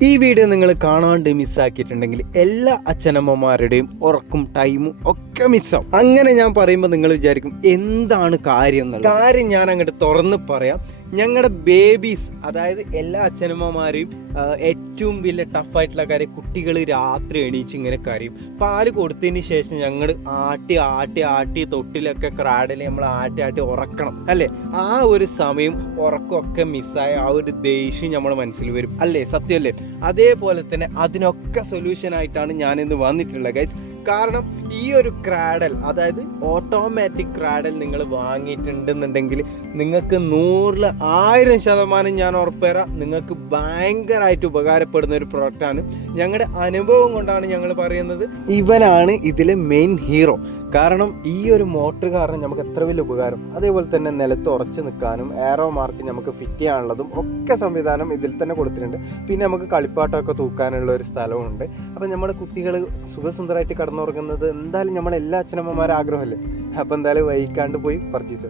ഈ വീഡിയോ നിങ്ങൾ കാണാണ്ട് മിസ്സാക്കിയിട്ടുണ്ടെങ്കിൽ എല്ലാ അച്ഛനമ്മമാരുടെയും ഉറക്കും ടൈമും ഒക്കെ മിസ്സാവും. അങ്ങനെ ഞാൻ പറയുമ്പോൾ നിങ്ങൾ വിചാരിക്കും എന്താണ് കാര്യം എന്നുള്ളത്? കാര്യം ഞാൻ അങ്ങോട്ട് തുറന്ന് പറയാം. ഞങ്ങളുടെ ബേബീസ് അതായത് എല്ലാ അച്ഛനമ്മമാരെയും ഏറ്റവും വലിയ ടഫായിട്ടുള്ള കാര്യം കുട്ടികൾ രാത്രി എണീച്ച് ഇങ്ങനെ കരയും. പാൽ കൊടുത്തതിന് ശേഷം ഞങ്ങൾ ആട്ടി ആട്ടി ആട്ടി തൊട്ടിലൊക്കെ ക്രാഡിൽ നമ്മൾ ആട്ടി ആട്ടി ഉറക്കണം അല്ലേ? ആ ഒരു സമയം ഉറക്കമൊക്കെ മിസ്സായ ആ ഒരു ദേഷ്യം നമ്മൾ മനസ്സിൽ വരും അല്ലേ? സത്യമല്ലേ? അതേപോലെ തന്നെ അതിനൊക്കെ സൊല്യൂഷൻ ആയിട്ടാണ് ഞാനിന്ന് വന്നിട്ടുള്ളത് ഗൈസ് കാരണം ഈ ഒരു ക്രാഡൽ അതായത് ഓട്ടോമാറ്റിക് ക്രാഡൽ നിങ്ങൾ വാങ്ങിയിട്ടുണ്ടെന്നുണ്ടെങ്കിൽ നിങ്ങൾക്ക് നൂറിൽ ആയിരം ശതമാനം ഞാൻ ഉറപ്പുതരാം. നിങ്ങൾക്ക് ഭയങ്കരമായിട്ട് ഉപകാരപ്പെടുന്ന ഒരു പ്രൊഡക്റ്റാണ് ഞങ്ങളുടെ അനുഭവം കൊണ്ടാണ് ഞങ്ങൾ പറയുന്നത്. ഇവനാണ് ഇതിലെ മെയിൻ ഹീറോ കാരണം ഈ ഒരു മോട്ടർ കാരണം നമുക്ക് എത്ര വലിയ ഉപകാരം? അതേപോലെ തന്നെ നിലത്ത് ഉറച്ചു നിൽക്കാനും ഏറോ മാർക്ക് നമുക്ക് ഫിറ്റ് ചെയ്യാനുള്ളതും ഒക്കെ സംവിധാനം ഇതിൽ തന്നെ കൊടുത്തിട്ടുണ്ട്. പിന്നെ നമുക്ക് കളിപ്പാട്ടമൊക്കെ തൂക്കാനുള്ള ഒരു സ്ഥലമുണ്ട് അപ്പം നമ്മുടെ കുട്ടികൾ സുഖസുന്ദരമായിട്ട് കടന്നുറങ്ങുന്നത് എന്തായാലും നമ്മളെല്ലാ അച്ഛനമ്മമാരും ആഗ്രഹമല്ലേ? അപ്പം എന്തായാലും വൈകാണ്ട് പോയി പർച്ചേസ്